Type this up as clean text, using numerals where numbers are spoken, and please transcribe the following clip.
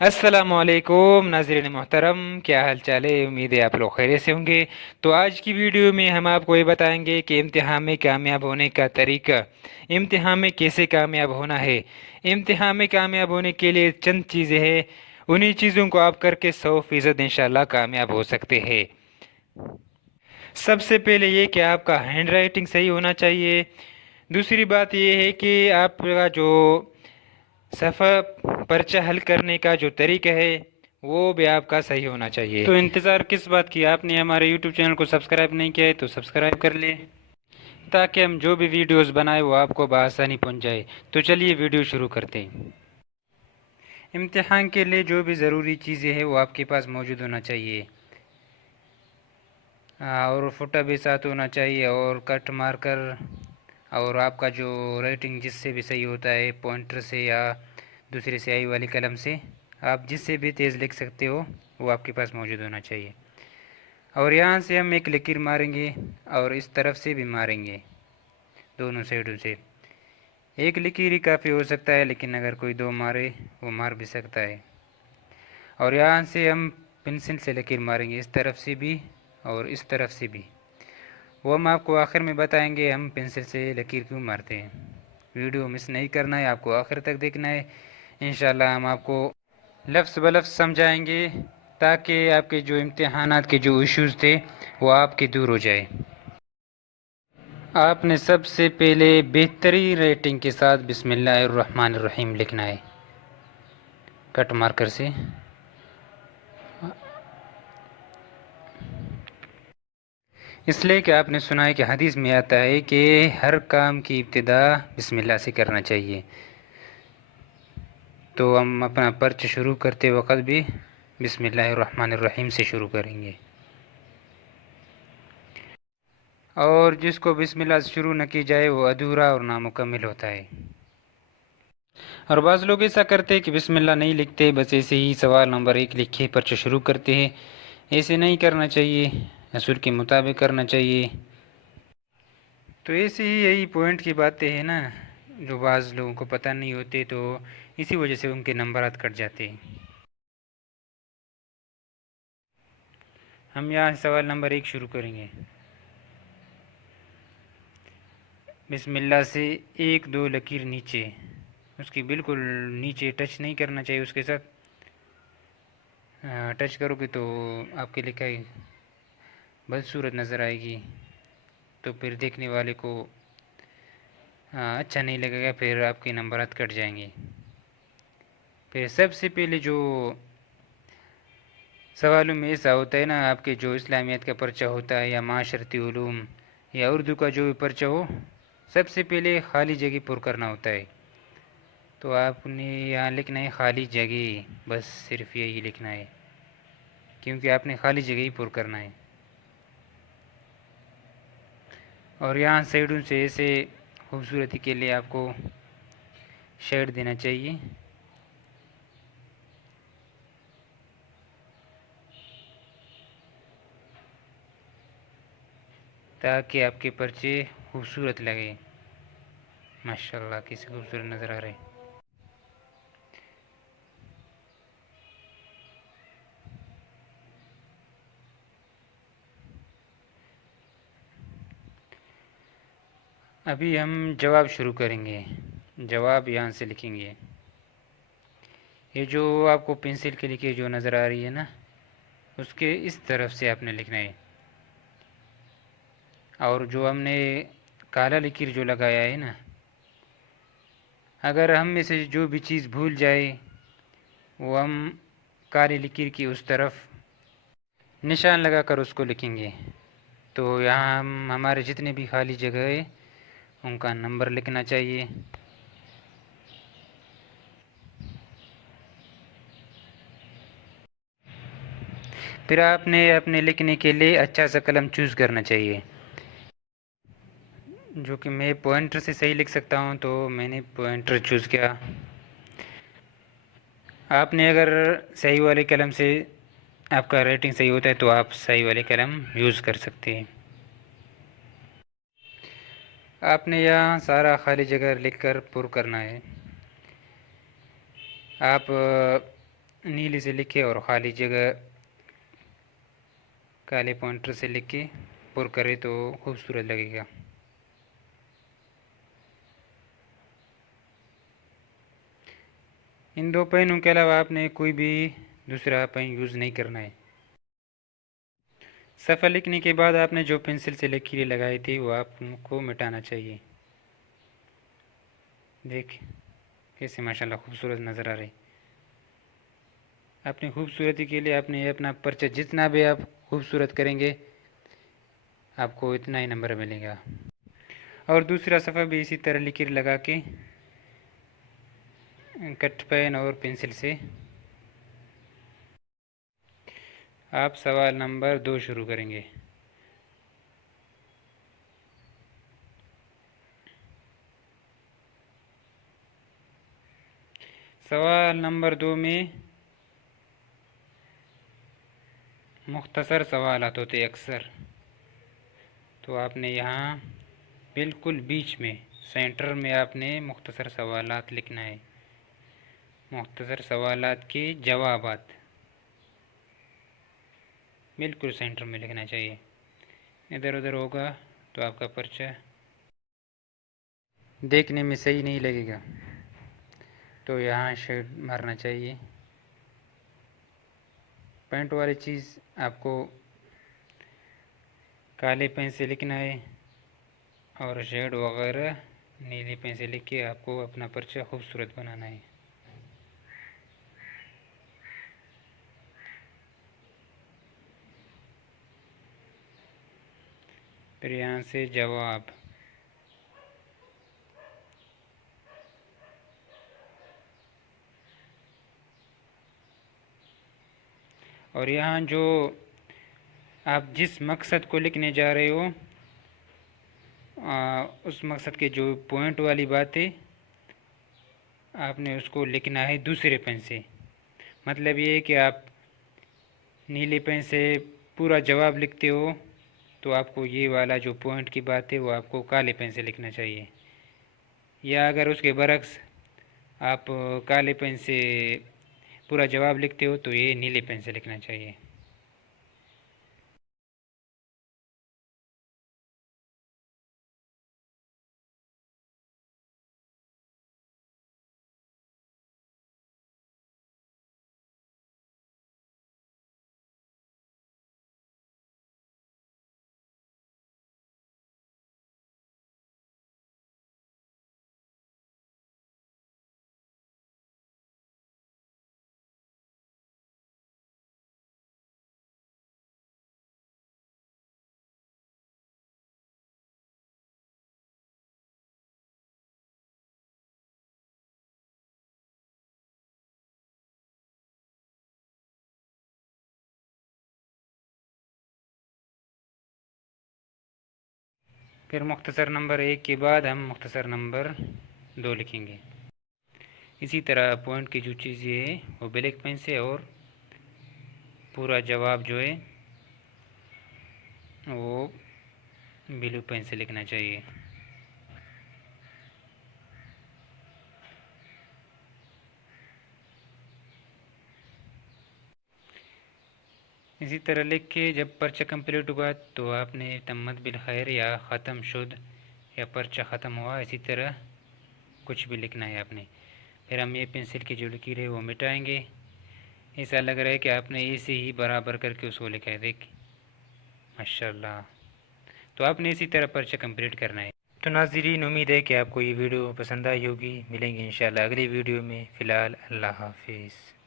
السلام علیکم ناظرین محترم، کیا حال چال ہے؟ امید ہے آپ لوگ خیریت سے ہوں گے۔ تو آج کی ویڈیو میں ہم آپ کو یہ بتائیں گے کہ امتحان میں کامیاب ہونے کا طریقہ، امتحان میں کیسے کامیاب ہونا ہے۔ امتحان میں کامیاب ہونے کے لیے چند چیزیں ہیں، انہی چیزوں کو آپ کر کے 100% انشاءاللہ کامیاب ہو سکتے ہیں۔ سب سے پہلے یہ کہ آپ کا ہینڈ رائٹنگ صحیح ہونا چاہیے۔ دوسری بات یہ ہے کہ آپ کا جو صفحہ پرچہ حل کرنے کا جو طریقہ ہے وہ بھی آپ کا صحیح ہونا چاہیے۔ تو انتظار کس بات کی؟ آپ نے ہمارے یوٹیوب چینل کو سبسکرائب نہیں کیا ہے تو سبسکرائب کر لیں تاکہ ہم جو بھی ویڈیوز بنائیں وہ آپ کو بآسانی پہنچ جائے۔ تو چلیے ویڈیو شروع کرتے ہیں۔ امتحان کے لیے جو بھی ضروری چیزیں ہیں وہ آپ کے پاس موجود ہونا چاہیے، اور فوٹو بھی ساتھ ہونا چاہیے، اور کٹ مارکر، اور آپ کا جو رائٹنگ جس سے بھی صحیح ہوتا ہے، پوائنٹر سے یا دوسرے سیاہی والی قلم سے، آپ جس سے بھی تیز لکھ سکتے ہو وہ آپ کے پاس موجود ہونا چاہیے۔ اور یہاں سے ہم ایک لکیر ماریں گے اور اس طرف سے بھی ماریں گے، دونوں سائڈوں سے۔ ایک لکیر ہی کافی ہو سکتا ہے، لیکن اگر کوئی دو مارے وہ مار بھی سکتا ہے۔ اور یہاں سے ہم پنسل سے لکیر ماریں گے، اس طرف سے بھی اور اس طرف سے بھی۔ وہ ہم آپ کو آخر میں بتائیں گے ہم پنسل سے لکیر کیوں مارتے ہیں۔ ویڈیو مس نہیں کرنا ہے، آپ کو آخر تک دیکھنا ہے۔ انشاءاللہ ہم آپ کو لفظ بلفظ سمجھائیں گے تاکہ آپ کے جو امتحانات کے جو ایشوز تھے وہ آپ کے دور ہو جائے۔ آپ نے سب سے پہلے بہترین ریٹنگ کے ساتھ بسم اللہ الرحمن الرحیم لکھنا ہے، کٹ مارکر سے۔ اس لیے کہ آپ نے سنا ہے کہ حدیث میں آتا ہے کہ ہر کام کی ابتدا بسم اللہ سے کرنا چاہیے۔ تو ہم اپنا پرچہ شروع کرتے وقت بھی بسم اللہ الرحمن الرحیم سے شروع کریں گے، اور جس کو بسم اللہ سے شروع نہ کی جائے وہ ادھورا اور نامکمل ہوتا ہے۔ اور بعض لوگ ایسا کرتے ہیں کہ بسم اللہ نہیں لکھتے، بس ایسے ہی سوال نمبر 1 لکھے پرچہ شروع کرتے ہیں۔ ایسے نہیں کرنا چاہیے، اصول کے مطابق کرنا چاہیے۔ تو ایسے ہی یہی پوائنٹ کی باتیں ہیں نا جو بعض لوگوں کو پتہ نہیں ہوتے، تو اسی وجہ سے ان کے نمبرات کٹ جاتے ہیں۔ ہم یہاں سوال نمبر 1 شروع کریں گے۔ بسم اللہ سے 1 2 لکیر نیچے، اس کی بالکل نیچے ٹچ نہیں کرنا چاہیے، اس کے ساتھ ٹچ کرو گے تو آپ کی لکھائی بدصورت نظر آئے گی، تو پھر دیکھنے والے کو اچھا نہیں لگے گا، پھر آپ کے نمبرات کٹ جائیں گے۔ پھر سب سے پہلے جو سوالوں میں ایسا ہوتا ہے نا، آپ کے جو اسلامیات کا پرچہ ہوتا ہے یا معاشرتی علوم یا اردو کا جو بھی پرچہ ہو، سب سے پہلے خالی جگہ پر کرنا ہوتا ہے۔ تو آپ نے یہاں لکھنا ہے خالی جگہ، بس صرف یہی لکھنا ہے، کیونکہ آپ نے خالی جگہ ہی پر کرنا ہے۔ اور یہاں سائڈوں سے ایسے خوبصورتی کے لیے آپ کو شیڈ دینا چاہیے، تاکہ آپ کے پرچے خوبصورت لگے۔ ماشاءاللہ کیسے خوبصورت نظر آ رہے ہیں۔ ابھی ہم جواب شروع کریں گے، جواب یہاں سے لکھیں گے۔ یہ جو آپ کو پنسل کے لکھے جو نظر آ رہی ہے نا، اس کے اس طرف سے آپ نے لکھنا ہے، اور جو ہم نے کالا لکیر جو لگایا ہے نا، اگر ہم میں سے جو بھی چیز بھول جائے وہ ہم کالی لکیر کی اس طرف نشان لگا کر اس کو لکھیں گے۔ تو یہاں ہم ہمارے جتنے بھی خالی جگہ ہے ان کا نمبر لکھنا چاہیے۔ پھر آپ نے اپنے لکھنے کے لیے اچھا سا قلم چوز کرنا چاہیے، جو کہ میں پوائنٹر سے صحیح لکھ سکتا ہوں تو میں نے پوائنٹر چوز کیا۔ آپ نے اگر صحیح والے قلم سے آپ کا رائٹنگ صحیح ہوتا ہے تو آپ صحیح والے قلم یوز کر سکتے ہیں۔ آپ نے یہاں سارا خالی جگہ لکھ کر پر کرنا ہے۔ آپ نیلے سے لکھے اور خالی جگہ کالے پوائنٹر سے لکھ کے پر کرے تو خوبصورت لگے گا۔ ان دو پینوں کے علاوہ آپ نے کوئی بھی دوسرا پین یوز نہیں کرنا ہے۔ صفحہ لکھنے کے بعد آپ نے جو پنسل سے لکیریں لگائی تھی وہ آپ کو مٹانا چاہیے۔ دیکھ کیسے ماشاءاللہ خوبصورت نظر آ رہی۔ اپنی خوبصورتی کے لیے آپ نے اپنا پرچہ جتنا بھی آپ خوبصورت کریں گے آپ کو اتنا ہی نمبر ملے گا۔ اور دوسرا صفحہ بھی اسی طرح لکیر لگا کے کٹ پین اور پنسل سے آپ سوال نمبر 2 شروع کریں گے۔ سوال نمبر 2 میں مختصر سوالات ہوتے اکثر، تو آپ نے یہاں بالکل بیچ میں سینٹر میں آپ نے مختصر سوالات لکھنا ہے۔ مختصر سوالات کے جوابات بالکل سینٹر میں لکھنا چاہیے، ادھر ادھر ہوگا تو آپ کا پرچہ دیکھنے میں صحیح نہیں لگے گا، تو یہاں شیڈ مارنا چاہیے۔ پینٹ والی چیز آپ کو کالے پین سے لکھنا ہے اور شیڈ وغیرہ نیلے پین سے لکھ کے آپ کو اپنا پرچہ خوبصورت بنانا ہے۔ پھر یہاں سے جواب، اور یہاں جو آپ جس مقصد کو لکھنے جا رہے ہو اس مقصد کے جو پوائنٹ والی باتیں آپ نے اس کو لکھنا ہے دوسرے پین سے۔ مطلب یہ ہے کہ آپ نیلے پین سے پورا جواب لکھتے ہو تو آپ کو یہ والا جو پوائنٹ کی بات ہے وہ آپ کو کالے پین سے لکھنا چاہیے، یا اگر اس کے برعکس آپ کالے پین سے پورا جواب لکھتے ہو تو یہ نیلے پین سے لکھنا چاہیے۔ پھر مختصر نمبر 1 کے بعد ہم مختصر نمبر 2 لکھیں گے۔ اسی طرح پوائنٹ کی جو چیز یہ ہے وہ بلیک پین سے اور پورا جواب جو ہے وہ بلو پین سے لکھنا چاہیے۔ اسی طرح لکھ کے جب پرچہ کمپلیٹ ہوا تو آپ نے تمت بالخیر یا ختم شد یا پرچہ ختم ہوا اسی طرح کچھ بھی لکھنا ہے آپ نے۔ پھر ہم یہ پنسل کی جو لکیر ہے وہ مٹائیں گے۔ ایسا لگ رہا ہے کہ آپ نے ایسے ہی برابر کر کے اس کو لکھا ہے، دیکھ ماشاءاللہ۔ تو آپ نے اسی طرح پرچہ کمپلیٹ کرنا ہے۔ تو ناظرین امید ہے کہ آپ کو یہ ویڈیو پسند آئی ہوگی۔ ملیں گے انشاءاللہ اگلی ویڈیو میں، فی الحال اللہ حافظ۔